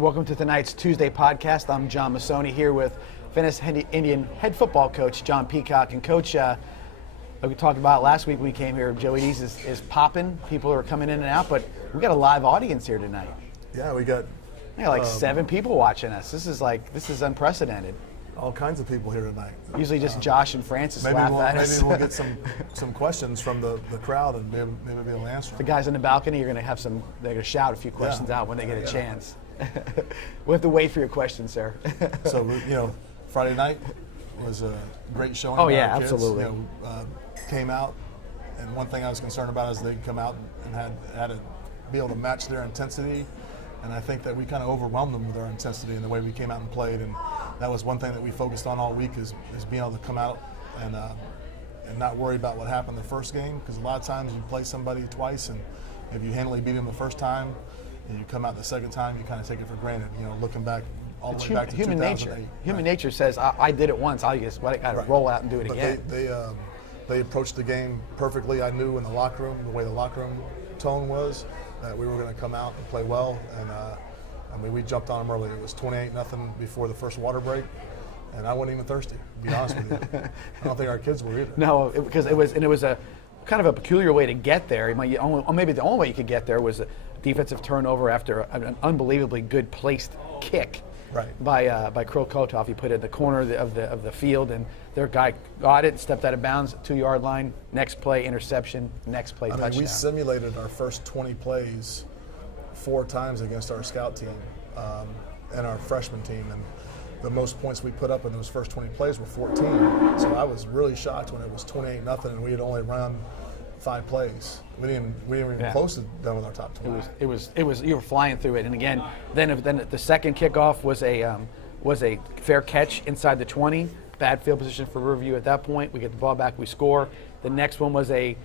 and welcome to tonight's Tuesday podcast. I'm John Mussone here with Venice Indian head football coach John Peacock. And Coach, like we talked about last week when we came here, Joey D's is popping. People are coming in and out, but we got a live audience here tonight. Yeah, we got like 7 people watching us. This is unprecedented. All kinds of people here tonight. Usually just Josh and Francis laugh at us. Maybe we'll get some questions from the crowd and maybe be able to answer them. The guys in the balcony are going to have they're going to shout a few questions out when they get a chance. We'll have to wait for your questions, sir. So, Friday night was a great showing. Oh, by yeah, our kids. absolutely. Came out, and one thing I was concerned about is they'd come out and had to be able to match their intensity. And I think that we kind of overwhelmed them with our intensity and the way we came out and played. And that was one thing that we focused on all week is being able to come out and not worry about what happened the first game. Because a lot of times you play somebody twice, and if you handily beat them the first time, and you come out the second time, you kind of take it for granted. Looking back all the way back to human 2008. nature. Human nature says, I did it once, I got to roll out and do it again. They approached the game perfectly. I knew in the locker room, the way the locker room tone was, that we were going to come out and play well. And we jumped on them early. It was 28-0 before the first water break, and I wasn't even thirsty, to be honest with you. I don't think our kids were either. No, because it was a kind of a peculiar way to get there. Maybe the only way you could get there was a defensive turnover after an unbelievably good placed kick. Right. By Krill Kotov. He put it in the corner of the field, and their guy got it, stepped out of bounds, 2-yard line. Next play, interception. Next play, touchdown. We simulated our first 20 plays 4 times against our scout team and our freshman team, and the most points we put up in those first 20 plays were 14. So I was really shocked when it was 28-0 and we had only run 5 plays. We didn't even close to done with our top 20. It was you were flying through it, and again, then the second kickoff was a fair catch inside the 20. Bad field position for Riverview at that point. We get the ball back, we score. The next one was a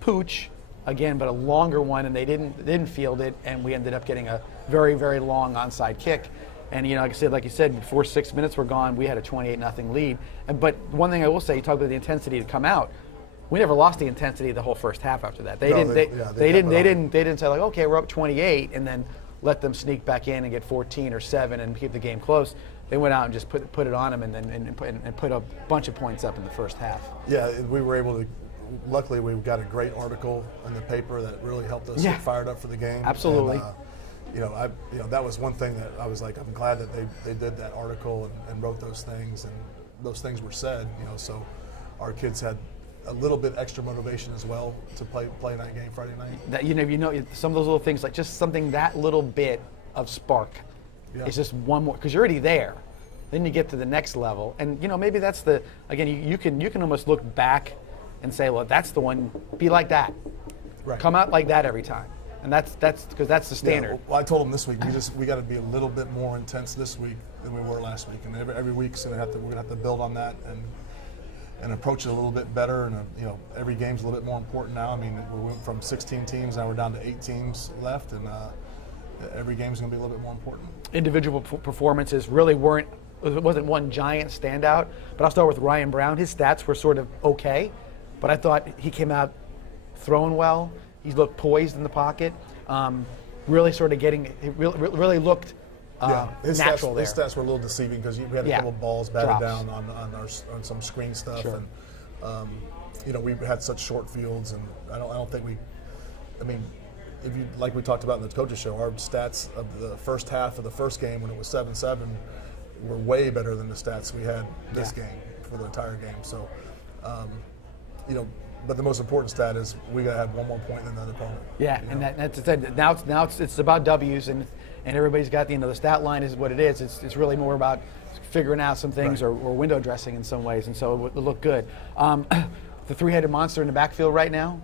pooch, again, but a longer one, and they didn't field it, and we ended up getting a very, very long onside kick. And like you said, before 6 minutes were gone, we had a 28-0 lead. But one thing I will say, you talk about the intensity to come out. We never lost the intensity the whole first half after that. They didn't say like, okay, we're up 28, and then let them sneak back in and get 14 or 7 and keep the game close. They went out and just put it on them and put a bunch of points up in the first half. Yeah, we were able to. Luckily, we got a great article in the paper that really helped us get fired up for the game. Absolutely. And, that was one thing that I was like, I'm glad that they did that article and wrote those things, and those things were said. So our kids had a little bit extra motivation as well to play night game Friday night. That some of those little things, like just something that little bit of spark. Yeah. It's just one more, because you're already there. Then you get to the next level, and maybe that's you can almost look back and say, well, that's the one. Be like that. Right. Come out like that every time, and that's because that's the standard. Yeah, well, I told them this week we got to be a little bit more intense this week than we were last week, and every week's we're gonna have to build on that and approach it a little bit better. And every game's a little bit more important now. I mean, we went from 16 teams, now we're down to 8 teams left, and every game's going to be a little bit more important. Individual performances really wasn't one giant standout, but I'll start with Ryan Brown. His stats were sort of okay, but I thought he came out throwing well. He looked poised in the pocket. Really sort of really looked natural there. His stats were a little deceiving because we had a couple balls batted down on some screen stuff, sure. And we had such short fields, and I don't think if you, like we talked about in the coaches show, our stats of the first half of the first game when it was 7-7 were way better than the stats we had this game for the entire game. So, but the most important stat is we got to have one more point than the other opponent. Yeah, and now it's about W's, and everybody's got the stat line is what it is. It's really more about figuring out some things or window dressing in some ways, and so it looked good. The 3-headed monster in the backfield right now.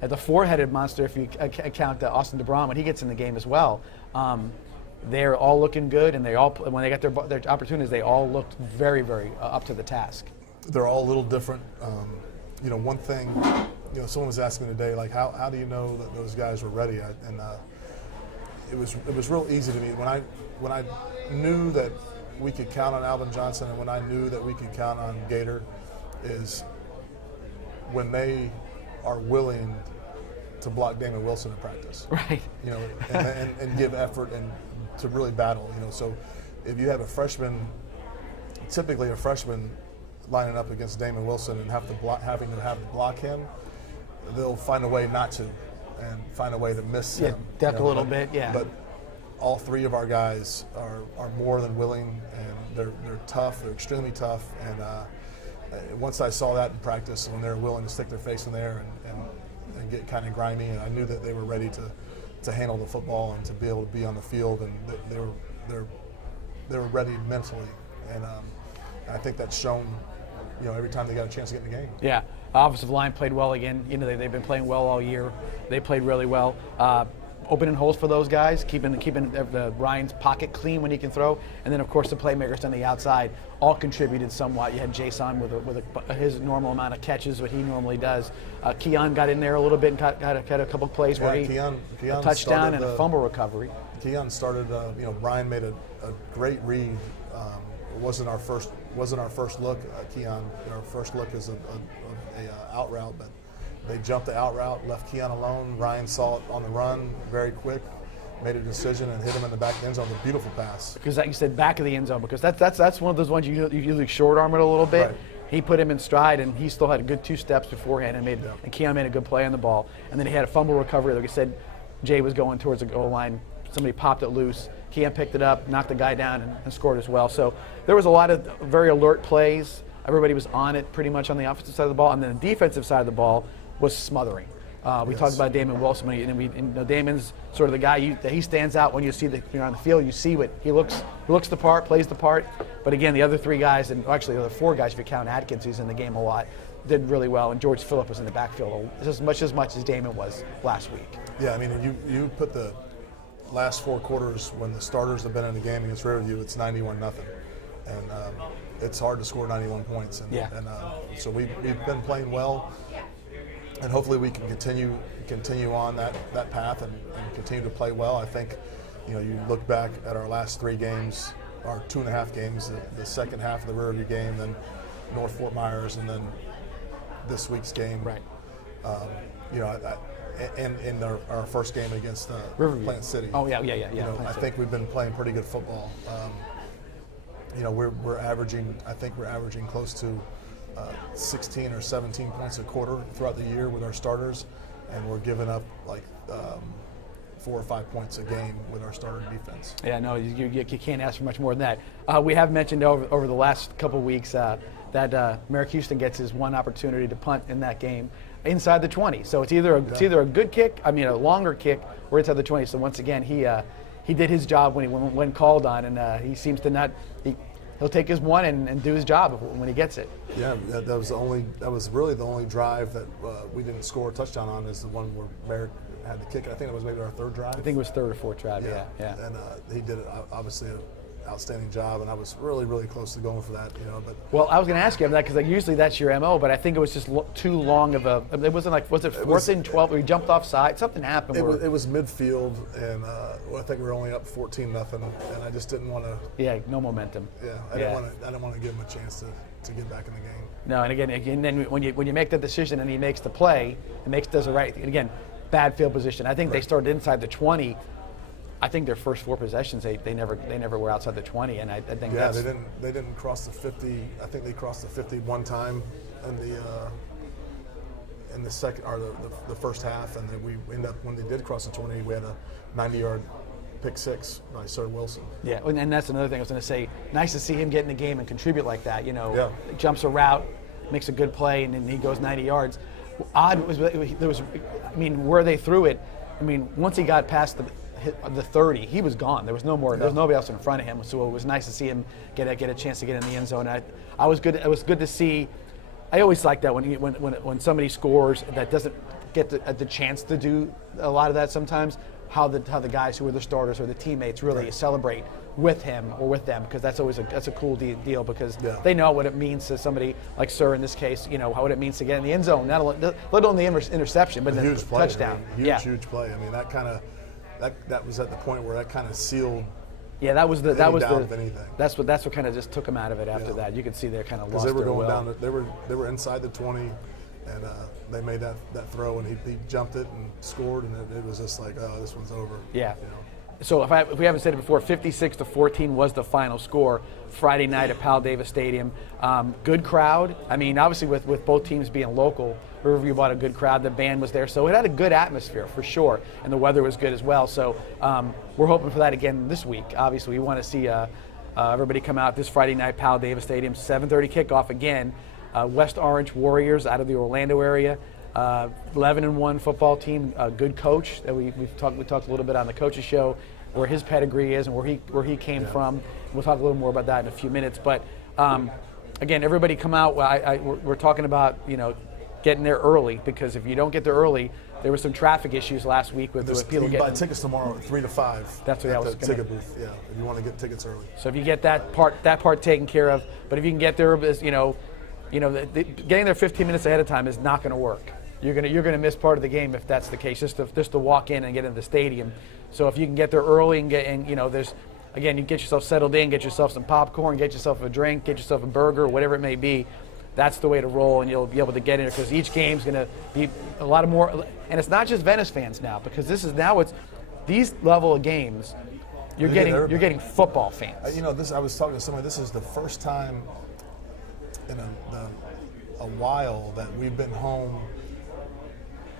The 4-headed monster, if you count Austin DeBron, when he gets in the game as well, they're all looking good, and when they got their opportunities, they all looked very, very up to the task. They're all a little different. One thing, someone was asking today, like, how do you know that those guys were ready? It was real easy to me when I knew that we could count on Alvin Johnson, and when I knew that we could count on Gator, is when they are willing to block Damon Wilson in practice. Right. You know, and give effort and to really battle. You know, so if you have a freshman, typically a freshman lining up against Damon Wilson and having to block him, they'll find a way not to, and find a way to miss him. Duck a little bit. Yeah. But all three of our guys are more than willing, and they're tough. They're extremely tough. And once I saw that in practice, when they're willing to stick their face in there and get kind of grimy, and I knew that they were ready to handle the football and to be able to be on the field, and they were ready mentally, and I think that's shown, you know, every time they got a chance to get in the game. Yeah, offensive line played well again. You know, they've been playing well all year. They played really well. Opening holes for those guys, keeping the Ryan's pocket clean when he can throw, and then of course the playmakers on the outside all contributed somewhat. You had Jason with his normal amount of catches, what he normally does. Keon got in there a little bit and had a couple of plays where Keon a touchdown and a fumble recovery. Keon started. You know, Brian made a great read. It wasn't our first look. Keon, our first look is a out route, but they jumped the out route, left Keon alone. Ryan saw it on the run, very quick, made a decision and hit him in the back end zone with a beautiful pass. Because like you said, back of the end zone, because that's one of those ones you usually short arm it a little bit. Right. He put him in stride, and he still had a good 2 steps beforehand, and Keon made a good play on the ball. And then he had a fumble recovery. Like I said, Jay was going towards the goal line. Somebody popped it loose. Keon picked it up, knocked the guy down, and scored as well. So there was a lot of very alert plays. Everybody was on it pretty much on the offensive side of the ball, and then the defensive side of the ball was smothering. We talked about Damon Wilson, and Damon's sort of the guy that he stands out when you see you're on the field. You see what he looks the part, plays the part. But again, the other 3 guys, and actually the other 4 guys if you count Atkins, who's in the game a lot, did really well. And George Phillip was in the backfield as much as Damon was last week. Yeah, I mean, you put the last 4 quarters when the starters have been in the game against Riverview, it's 91-0, and it's hard to score 91 points. And so we've been playing well. And hopefully we can continue on that path and continue to play well. I think, you know, you look back at our last 3 games, our 2.5 games, the second half of the Riverview game, then North Fort Myers, and then this week's game. Right. You know, and in our first game against Plant City. Oh yeah. You know, I think we've been playing pretty good football. You know, we're averaging. I think we're averaging close to 16 or 17 points a quarter throughout the year with our starters, and we're giving up like 4 or 5 points a game with our starter defense. Yeah, no, you can't ask for much more than that. We have mentioned over the last couple of weeks that Merrick Houston gets his one opportunity to punt in that game inside the 20. So it's either a good kick, a longer kick, or inside the 20. So once again, he did his job when called on, and he seems to not. He'll take his one and do his job when he gets it. Yeah, that was really the only drive that we didn't score a touchdown on, is the one where Merrick had the kick. I think it was maybe our 3rd drive. I think it was 3rd or 4th drive. Yeah. And he did obviously an outstanding job, and I was really, really close to going for that. You know, but well, I was going to ask you about that because usually that's your MO, but I think it was just too long of a. It wasn't like was it 4th and 12 where he jumped off side? Something happened. It was midfield, and I think we were only up 14-0, and I just didn't want to. Yeah, no momentum. Yeah, I didn't want to give him a chance to get back in the game. No, and again, then when you make the decision and he makes the play, does the right thing. And again, bad field position. I think they started inside the 20. I think their first 4 possessions, they never were outside the 20, and I think they didn't cross the 50. I think they crossed the 50 one time in the second or the first half, and then we end up when they did cross the 20, we had a 90-yard pick 6 by Sir Wilson. Yeah, and that's another thing I was going to say. Nice to see him get in the game and contribute like that. You know, jumps a route, makes a good play, and then he goes 90 yards. Odd was where they threw it. Once he got past the 30, he was gone. There was no more. There was nobody else in front of him. So it was nice to see him get a chance to get in the end zone. I was good. It was good to see. I always like that when somebody scores that doesn't get the chance to do a lot of that sometimes. How the guys who are the starters or the teammates really celebrate with him or with them, because that's always a cool deal because they know what it means to somebody like Sir in this case. You know what it means to get in the end zone, let alone the interception, but the touchdown. Huge play. That was at the point where that kind of sealed. Yeah, that's what kind of just took them out of it after that. You could see they're kind of lost. Because they were their going will. down. They were inside the 20, and they made that throw, and he jumped it and scored, and it was just like, oh, this one's over. Yeah. You know? So if we haven't said it before, 56-14 was the final score Friday night at Pal Davis Stadium. Good crowd. I mean, obviously with both teams being local, Riverview brought a good crowd. The band was there, so it had a good atmosphere for sure, and the weather was good as well. So we're hoping for that again this week. Obviously, we want to see everybody come out this Friday night, Pal Davis Stadium, 7:30 kickoff again. West Orange Warriors out of the Orlando area. 11-1 football team, a good coach that we talked a little bit on the coach's show, where his pedigree is and where he came from. We'll talk a little more about that in a few minutes. But again, everybody come out. We're talking about getting there early, because if you don't get there early, there were some traffic issues last week with people getting. Buy tickets tomorrow at 3 to 5. That's what I was at the ticket booth. Yeah, if you want to get tickets early. So if you get that part taken care of, but if you can get there, getting there 15 minutes ahead of time is not going to work. You're gonna miss part of the game if that's the case. Just to walk in and get into the stadium. So if you can get there early and there's, again, you get yourself settled in, get yourself some popcorn, get yourself a drink, get yourself a burger, whatever it may be. That's the way to roll, and you'll be able to get in there, because each game's gonna be a lot of more. And it's not just Venice fans now, because it's these level of games. You're getting football fans. I was talking to somebody. This is the first time in a while that we've been home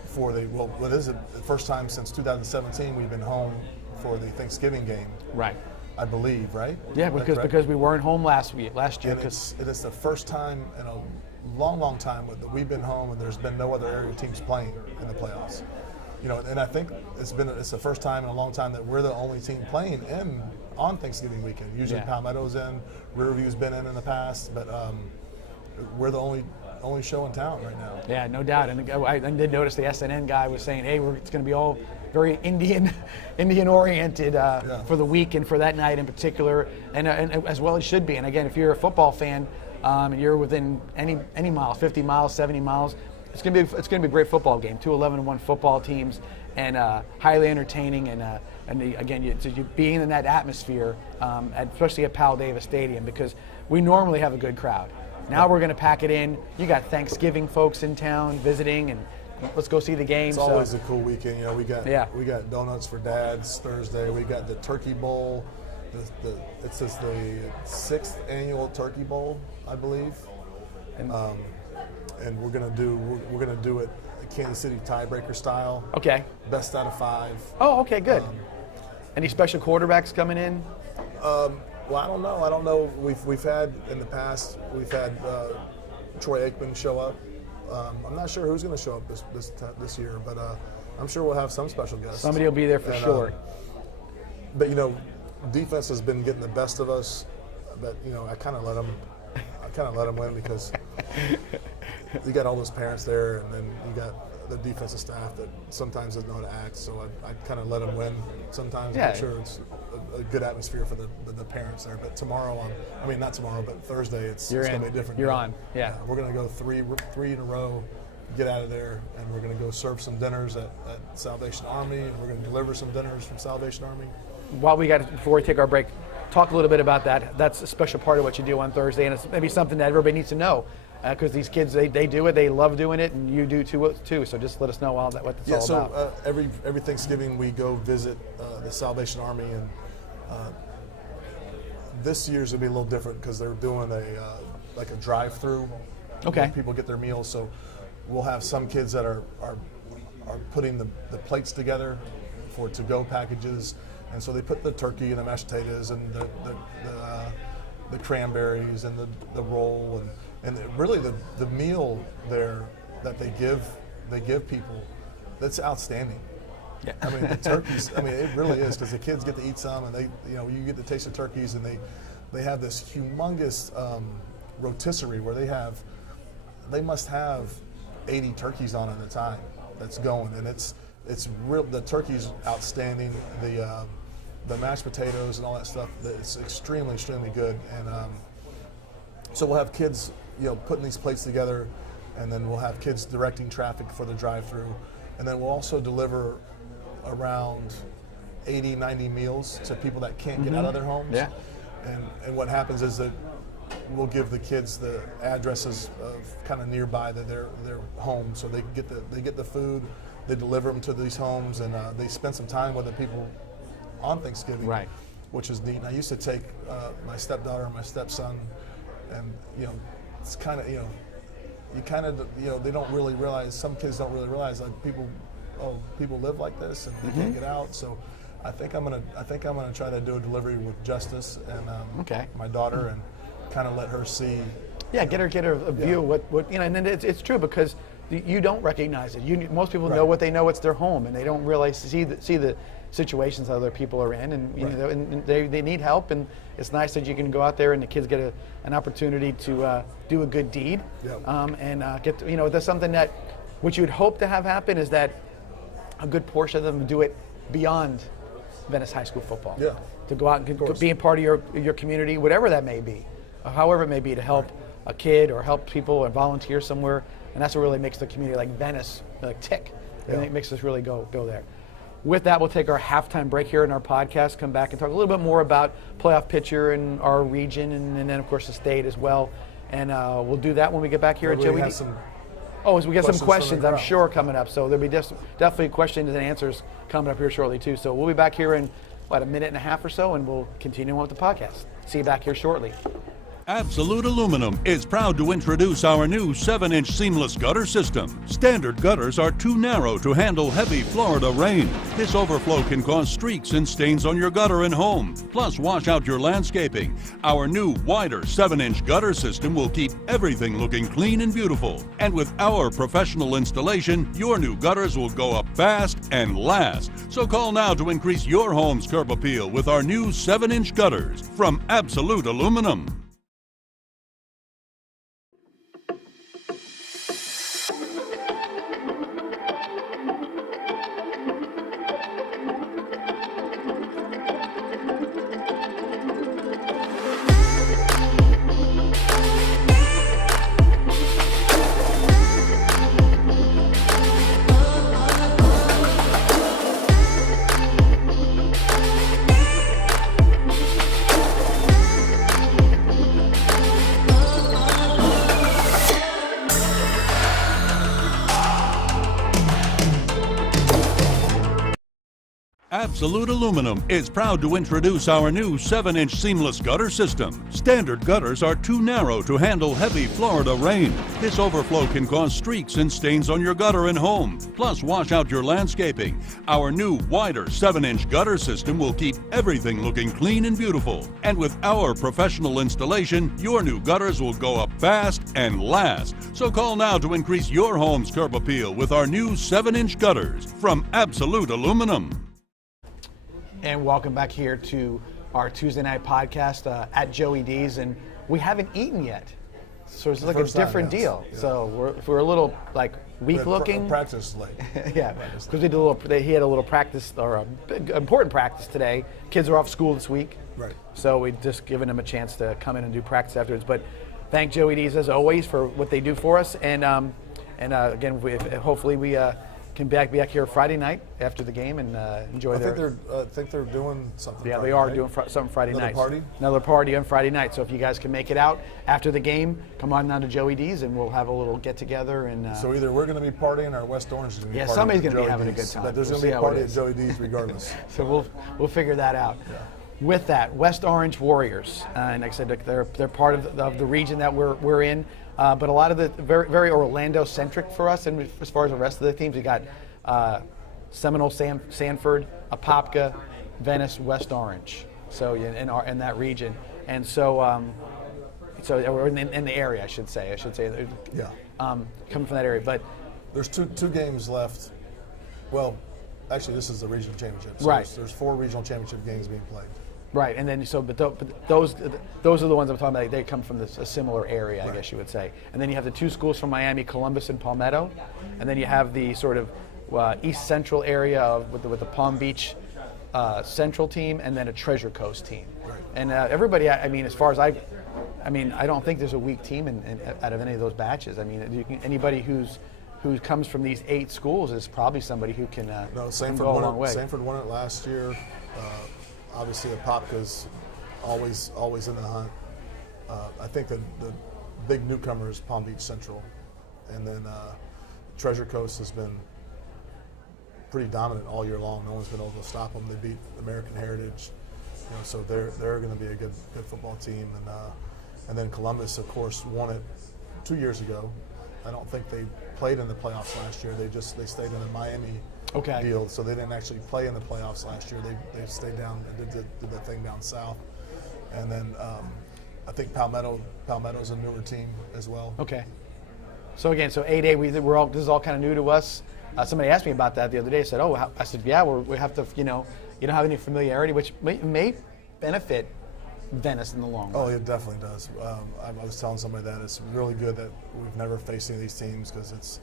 for what is it? The first time since 2017 we've been home for the Thanksgiving game. Right. I believe, right? Yeah, because we weren't home last year. And it's the first time in a long time that we've been home, and there's been no other area teams playing in the playoffs. And I think it's the first time in a long time that we're the only team playing on Thanksgiving weekend. Usually Palmetto's in, Riverview's been in the past, but we're the only show in town right now. Yeah, no doubt. And I did notice the SNN guy was saying, hey, it's going to be all very Indian oriented for the week and for that night in particular, and as well it should be. And again, if you're a football fan and you're within any mile, 50 miles, 70 miles, it's going to be a great football game. 2 11-1 football teams, and highly entertaining, and again, you being in that atmosphere, especially at Pal Davis Stadium, because we normally have a good crowd. Now we're going to pack it in. You got Thanksgiving folks in town visiting, and let's go see the game. It's always a cool weekend. We got donuts for dads Thursday. We got the Turkey Bowl. It's the 6th annual Turkey Bowl, I believe. And we're gonna do it Kansas City tiebreaker style. Okay. Best out of 5. Oh, okay, good. Any special quarterbacks coming in? Well, I don't know. We've had in the past. We've had Troy Aikman show up. I'm not sure who's going to show up this year, but I'm sure we'll have some special guests. Somebody will be there for sure. But defense has been getting the best of us. But I kind of let them win, because you got all those parents there, and then you got the defensive staff that sometimes doesn't know how to act. So I kind of let them win sometimes. I'm sure it's a good atmosphere for the parents there. But not tomorrow, but Thursday, it's going to be different. You're on. Yeah. We're going to go three in a row, get out of there, and we're going to go serve some dinners at Salvation Army, and we're going to deliver some dinners from Salvation Army. Before we take our break, talk a little bit about that. That's a special part of what you do on Thursday, and it's maybe something that everybody needs to know. Because these kids, they do it, they love doing it, and you do too. So just let us know what it's all about. Every Thanksgiving we go visit the Salvation Army, and this year's will be a little different because they're doing a drive-through. Okay. Where people get their meals. So we'll have some kids that are putting the plates together for to-go packages, and so they put the turkey and the mashed potatoes and the cranberries and the roll and really the meal there that they give people, that's outstanding. Yeah. I mean, the turkeys, it really is, because the kids get to eat some, and you get to taste the turkeys, and they have this humongous rotisserie where they must have 80 turkeys on at a time that's going, and it's real. The turkey's outstanding. The mashed potatoes and all that stuff, it's extremely good, and so we'll have kids putting these plates together, and then we'll have kids directing traffic for the drive-through, and then we'll also deliver around 80-90 meals to people that can't get out of their homes. Yeah. And what happens is that we'll give the kids the addresses of kind of nearby their home, so they get the food. They deliver them to these homes, and they spend some time with the people on Thanksgiving, right? Which is neat. And I used to take my stepdaughter and my stepson, and it's kind of they don't really realize. Some kids don't really realize like people live like this and they can't get out. So I think I'm gonna try to do a delivery with Justice and my daughter and kind of let her see. Yeah, get her a view of what and then it's true because you don't recognize it. Most people know what they know. It's their home, and they don't realize see the situations that other people are in, and and they need help. And it's nice that you can go out there and the kids get an opportunity to do a good deed, and get there's something that what you would hope to have happen is that a good portion of them do it beyond Venice high school football. Yeah, to go out and be a part of your community, whatever that may be, however it may be, to help a kid or help people or volunteer somewhere. And that's what really makes the community like Venice tick. And it makes us really go there. With that, we'll take our halftime break here in our podcast, come back and talk a little bit more about playoff picture in our region and then, of course, the state as well. And we'll do that when we get back here at Joey. As we get some questions, I'm sure, coming up. So there'll be definitely questions and answers coming up here shortly, too. So we'll be back here in, a minute and a half or so, and we'll continue on with the podcast. See you back here shortly. Absolute Aluminum is proud to introduce our new 7-inch seamless gutter system. Standard gutters are too narrow to handle heavy Florida rain. This overflow can cause streaks and stains on your gutter and home, plus wash out your landscaping. Our new wider 7-inch gutter system will keep everything looking clean and beautiful. And with our professional installation, your new gutters will go up fast and last. So call now to increase your home's curb appeal with our new 7-inch gutters from Absolute Aluminum. Absolute Aluminum is proud to introduce our new 7-inch seamless gutter system. Standard gutters are too narrow to handle heavy Florida rain. This overflow can cause streaks and stains on your gutter and home, plus wash out your landscaping. Our new wider 7-inch gutter system will keep everything looking clean and beautiful. And with our professional installation, your new gutters will go up fast and last. So call now to increase your home's curb appeal with our new 7-inch gutters from Absolute Aluminum. And welcome back here to our Tuesday night podcast at Joey D's, and we haven't eaten yet, so it's like a different deal. Yeah. So we're a little weak looking. Practice late. Yeah, because he had a little practice or a big, important practice today. Kids are off school this week, right? So we just given him a chance to come in and do practice afterwards. But thank Joey D's as always for what they do for us, and again, hopefully we can be back here Friday night after the game and enjoy I think they're doing something. Yeah, Friday they are night. doing something Friday night. Another party on Friday night. So if you guys can make it out after the game, come on down to Joey D's and we'll have a little get together. And so either we're going to be partying or West Orange is going to be partying. Somebody's going to be having a good time. But there's going to be a party at Joey D's regardless. So we'll figure that out. Yeah. With that, West Orange Warriors, and like I said, they're part of the region that we're in. But a lot of the very Orlando centric for us, and as far as the rest of the teams, we got Seminole, Sanford, Apopka, Venice, West Orange. So in that region, and so we're in the area, I should say. Yeah. Coming from that area, but there's two games left. Well, actually, this is the regional championship. So right. There's 4 regional championship games being played. Right, and then but those are the ones I'm talking about. They come from a similar area, I guess you would say. And then you have the 2 schools from Miami, Columbus and Palmetto, and then you have the sort of East Central area with the Palm Beach Central team, and then a Treasure Coast team. Right. And everybody, as far as I don't think there's a weak team out of any of those batches. Anybody who comes from these 8 schools is probably somebody who can go a long way. Sanford won it last year. Obviously, Apopka's always in the hunt. I think the big newcomer is Palm Beach Central, and then Treasure Coast has been pretty dominant all year long. No one's been able to stop them. They beat American Heritage, so they're going to be a good football team. And then Columbus, of course, won it 2 years ago. I don't think they played in the playoffs last year. They stayed in the Miami deal, so they didn't actually play in the playoffs last year. They stayed down and did the thing down south. And then I think Palmetto's a newer team as well. Okay. So again, 8A, this is all kind of new to us. Somebody asked me about that the other day. I said, I said, yeah, we have to, you don't have any familiarity, which may benefit Venice in the long run. Oh, it definitely does. I was telling somebody that it's really good that we've never faced any of these teams because it's,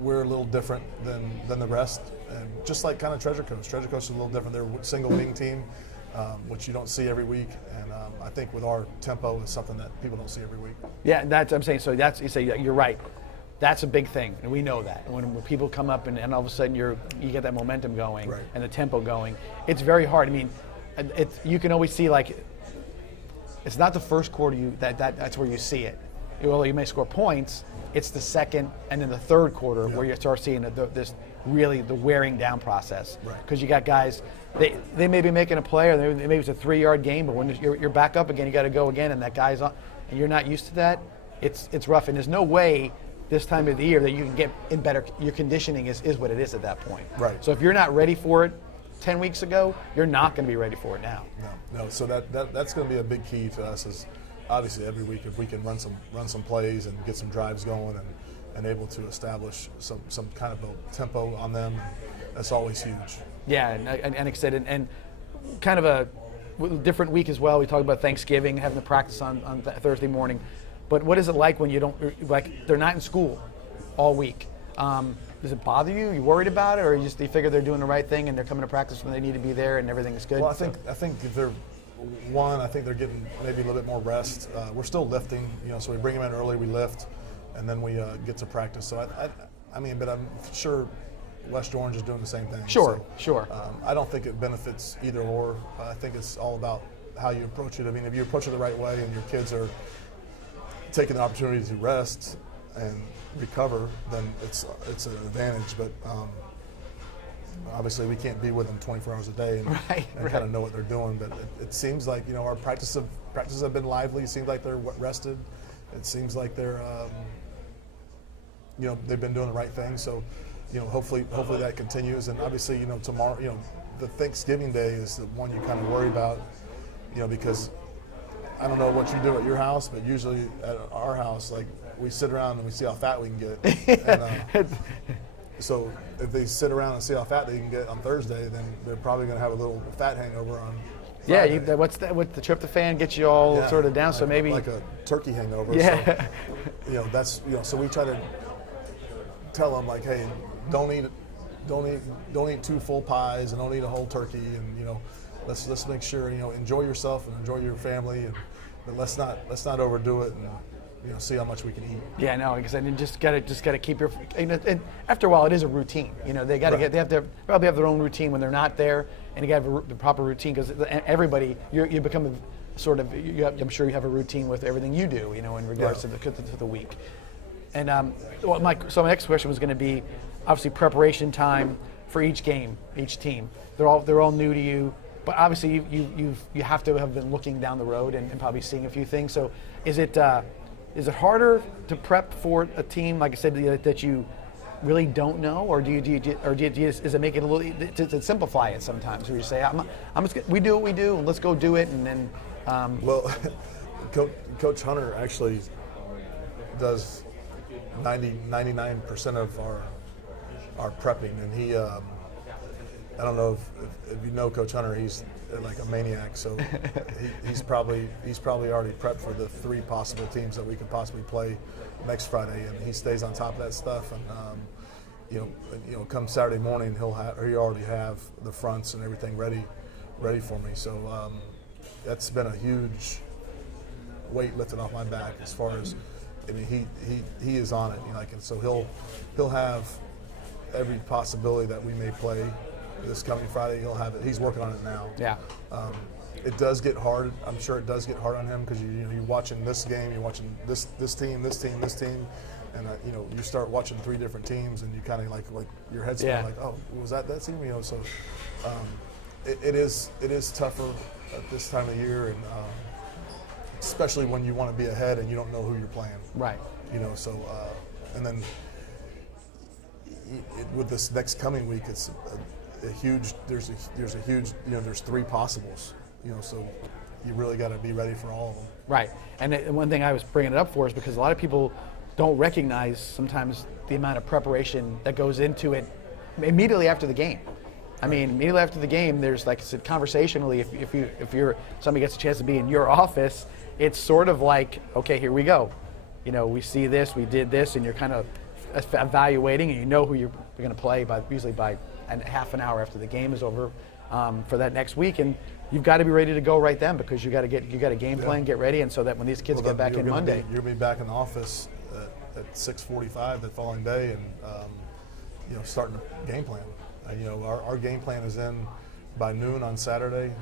we're a little different than the rest. And just like kind of Treasure Coast. Treasure Coast is a little different. They're a single wing team, which you don't see every week. And I think with our tempo is something that people don't see every week. Yeah, I'm saying. So you say you're right. That's a big thing, and we know that. When people come up and all of a sudden you get that momentum going and the tempo going, it's very hard. I mean, you can always see it's not the first quarter that's where you see it. Although you may score points, it's the second and then the third quarter where you start seeing this really the wearing down process. Because you got guys, they may be making a play or maybe it's a 3-yard game, but when you're back up again, you got to go again, and that guy's on, and you're not used to that. It's rough, and there's no way this time of the year that you can get in better. Your conditioning is what it is at that point. Right. So if you're not ready for it 10 weeks ago, you're not going to be ready for it now. No. So that's going to be a big key to us is obviously every week if we can run some plays and get some drives going and able to establish some kind of a tempo on them, that's always huge. Yeah, and excited and kind of a different week as well. We talked about Thanksgiving, having the practice on Thursday morning. But what is it like when you don't, they're not in school all week? Does it bother you? Are you worried about it, or you figure they're doing the right thing and they're coming to practice when they need to be there and everything's good? Well, I think if they're I think they're getting maybe a little bit more rest. We're still lifting, so we bring them in early, we lift, and then we get to practice. So but I'm sure West Orange is doing the same thing. Sure. I don't think it benefits either or. I think it's all about how you approach it. I mean, if you approach it the right way and your kids are taking the opportunity to rest and recover, then it's an advantage. But obviously, we can't be with them 24 hours a day and kind of know what they're doing. But it seems like our practices have been lively. It seems like they're rested. It seems like they're they've been doing the right thing. So hopefully that continues. And obviously, tomorrow, the Thanksgiving Day is the one you kind of worry about, because I don't know what you do at your house, but usually at our house, we sit around and we see how fat we can get. And, so if they sit around and see how fat they can get on Thursday, then they're probably going to have a little fat hangover on Friday. Yeah, what's that? What the tryptophan gets you all sort of down? So maybe like a turkey hangover. Yeah. So, that's so we try to tell them hey, don't eat 2 full pies and don't eat a whole turkey, and let's make sure enjoy yourself and enjoy your family, but let's not overdo it and see how much we can eat. Yeah, no, because you just gotta keep your. And after a while, it is a routine. They got to they have to probably have their own routine when they're not there, and you got to have the proper routine because everybody you become a sort of. I'm sure you have a routine with everything you do. In regards to the week. And my next question was going to be obviously preparation time for each game, each team. They're all new to you. But obviously, you have to have been looking down the road and probably seeing a few things. So, is it harder to prep for a team like I said that you really don't know, or does it make it a little to simplify it sometimes? Where you say, we do what we do, and let's go do it, and then. Well, Coach Hunter actually does 99% of our prepping, and he. I don't know if you know Coach Hunter. He's like a maniac. So he's probably already prepped for the 3 possible teams that we could possibly play next Friday, and he stays on top of that stuff. And come Saturday morning, he already have the fronts and everything ready for me. So that's been a huge weight lifted off my back as far as. I mean, he is on it. And so he'll have every possibility that we may play this coming Friday. He'll have it. He's working on it now. Yeah. it does get hard. I'm sure it does get hard on him because you're watching this game, you're watching this team, and you start watching 3 different teams, and you kind of like your head's like, oh, was that team? So it is tougher at this time of year, and especially when you want to be ahead and you don't know who you're playing. Right. And then with this next coming week, it's a huge. There's a huge. There's 3 possibles. So you really got to be ready for all of them. Right. And one thing I was bringing it up for is because a lot of people don't recognize sometimes the amount of preparation that goes into it immediately after the game. I mean, immediately after the game, there's, like I said, conversationally, if somebody gets a chance to be in your office, it's sort of like, okay, here we go. We see this, we did this, and you're kind of evaluating, and you know who you're going to play usually by half an hour after the game is over for that next week, and you've got to be ready to go right then because you got a game plan, get ready, and so that when these kids get back in Monday, you'll be back in the office at 6:45 the following day, and starting a game plan. Our game plan is in by noon on Saturday,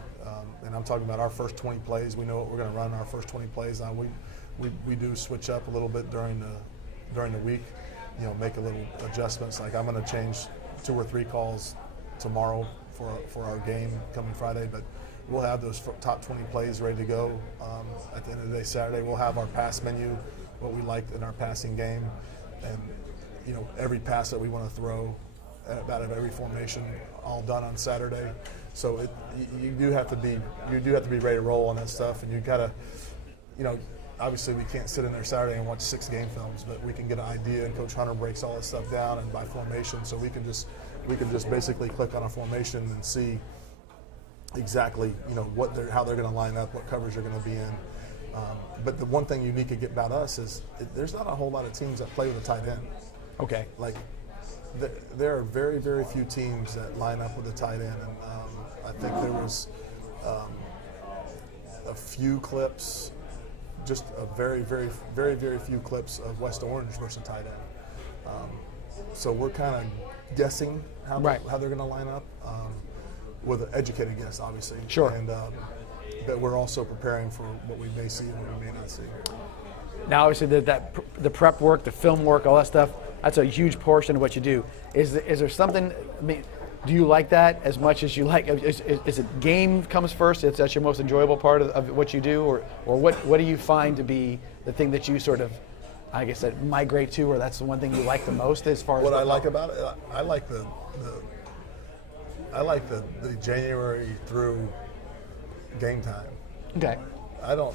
and I'm talking about our first 20 plays. We know what we're going to run our first 20 plays on. We do switch up a little bit during the week, make a little adjustments. Like I'm going to change 2 or 3 calls tomorrow for our game coming Friday, but we'll have those top 20 plays ready to go. At the end of the day, Saturday, we'll have our pass menu, what we liked in our passing game, and every pass that we want to throw out of every formation, all done on Saturday. So you do have to be ready to roll on that stuff, and you gotta, obviously we can't sit in there Saturday and watch 6 game films, but we can get an idea, and Coach Hunter breaks all this stuff down and by formation, so we can just basically click on a formation and see exactly how they're going to line up, what coverage they're going to be in. But the one thing unique about us is there's not a whole lot of teams that play with a tight end. Okay. Like there are very, very few teams that line up with a tight end, and I think there was a few clips, just a very, very, very, very few clips of West Orange versus a tight end. So we're kind of guessing how they're going to line up with an educated guess, obviously. Sure. And but we're also preparing for what we may see and what we may not see. Now, obviously, the prep work, the film work, all that stuff, that's a huge portion of what you do. Is there something, do you like that as much as you like, is it game comes first, that's your most enjoyable part of what you do, or what do you find to be the thing that you sort of, I guess, that migrate to, or that's the one thing you like the most as far as what I like about it? I like the January through game time. Okay. I don't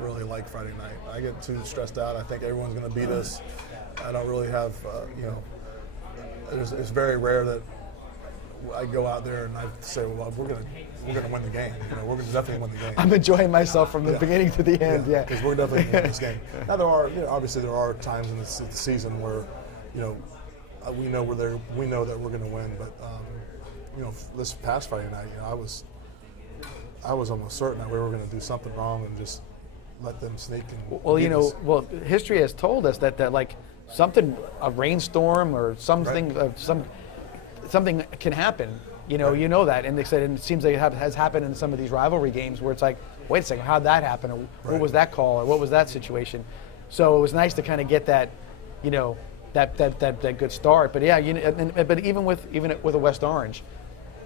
really like Friday night. I get too stressed out. I think everyone's going to beat us. I don't really have, it's very rare that I go out there and I say, well, we're going to win the game. We're going to definitely win the game. I'm enjoying myself from the beginning to the end. Yeah. Because we're definitely going to win this game. Now there are, obviously there are times in the season where, we know that we're going to win. But this past Friday night, I was almost certain that we were going to do something wrong and just let them sneak. And history has told us that like something, a rainstorm or something, something can happen. You know that, and they said, and it seems like it has happened in some of these rivalry games where it's like, wait a second, how'd that happen? Or what was that call? Or what was that situation? So it was nice to kind of get that, that good start. But yeah, but even with a West Orange,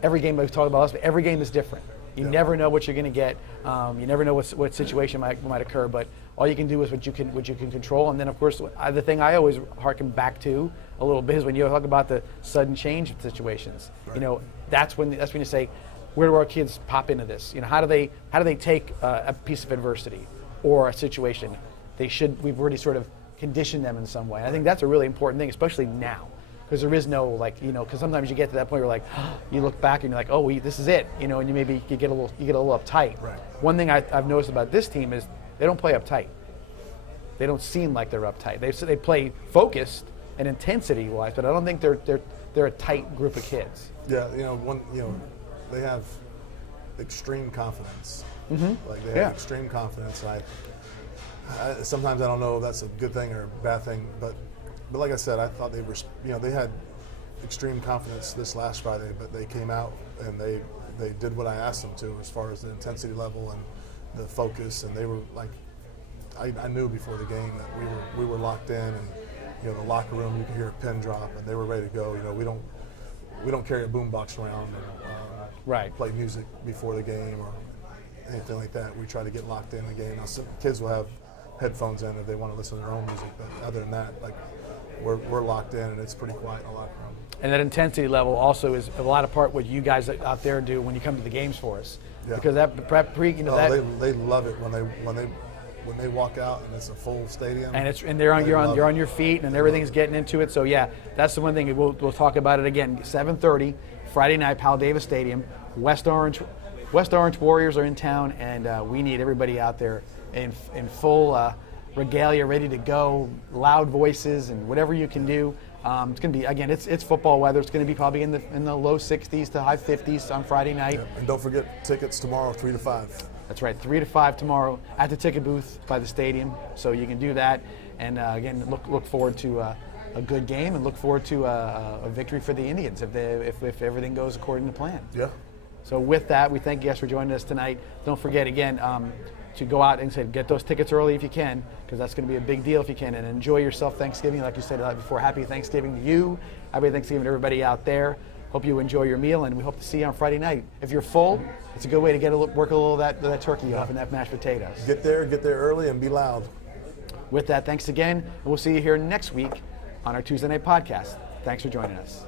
every game we've talked about, every game is different. You never know what you're going to get. You never know what situation might occur. But all you can do is what you can control. And then, of course, the thing I always harken back to a little bit is when you talk about the sudden change situations. Right. That's when you say, where do our kids pop into this? How do they take a piece of adversity or a situation? We've already sort of conditioned them in some way. And I think that's a really important thing, especially now. Because there is no because sometimes you get to that point where you look back and you're like, oh, this is it, and you get a little uptight. Right. One thing I've noticed about this team is they don't play uptight. They don't seem like they're uptight. They play focused and intensity-wise, but I don't think they're a tight group of kids. Yeah, they have extreme confidence. Mm-hmm. Like they have extreme confidence. I sometimes I don't know if that's a good thing or a bad thing, but like I said, I thought they were, they had extreme confidence this last Friday, but they came out and they they did what I asked them to as far as the intensity level and the focus, and they were like, I knew before the game that we were locked in, and the locker room, you could hear a pin drop, and they were ready to go. We don't carry a boombox around and play music before the game or anything like that. We try to get locked in the game. Now, some kids will have headphones in if they want to listen to their own music, but other than that, like we're locked in, and it's pretty quiet in the locker room. And that intensity level also is a lot of part what you guys out there do when you come to the games for us. Yeah. Because that prep pre, they love it when they walk out and it's a full stadium. And you're on your feet and everything's getting into it. So yeah, that's the one thing we'll talk about it again. 7:30 Friday night, Powell Davis Stadium. West Orange Warriors are in town, and we need everybody out there in full regalia, ready to go, loud voices and whatever you can do. It's going to be, again, it's football weather. It's going to be probably in the low 60s to high 50s on Friday night. Yeah. And don't forget tickets tomorrow, 3 to 5. That's right, 3 to 5 tomorrow at the ticket booth by the stadium. So you can do that, and again, look forward to a good game, and look forward to a victory for the Indians if everything goes according to plan. Yeah. So with that, we thank you guys for joining us tonight. Don't forget again to go out and get those tickets early if you can, because that's going to be a big deal if you can, and enjoy yourself Thanksgiving. Like you said before, happy Thanksgiving to you. Happy Thanksgiving to everybody out there. Hope you enjoy your meal, and we hope to see you on Friday night. If you're full, it's a good way to work a little of that turkey off and that mashed potatoes. Get there early and be loud. With that, thanks again, and we'll see you here next week on our Tuesday night podcast. Thanks for joining us.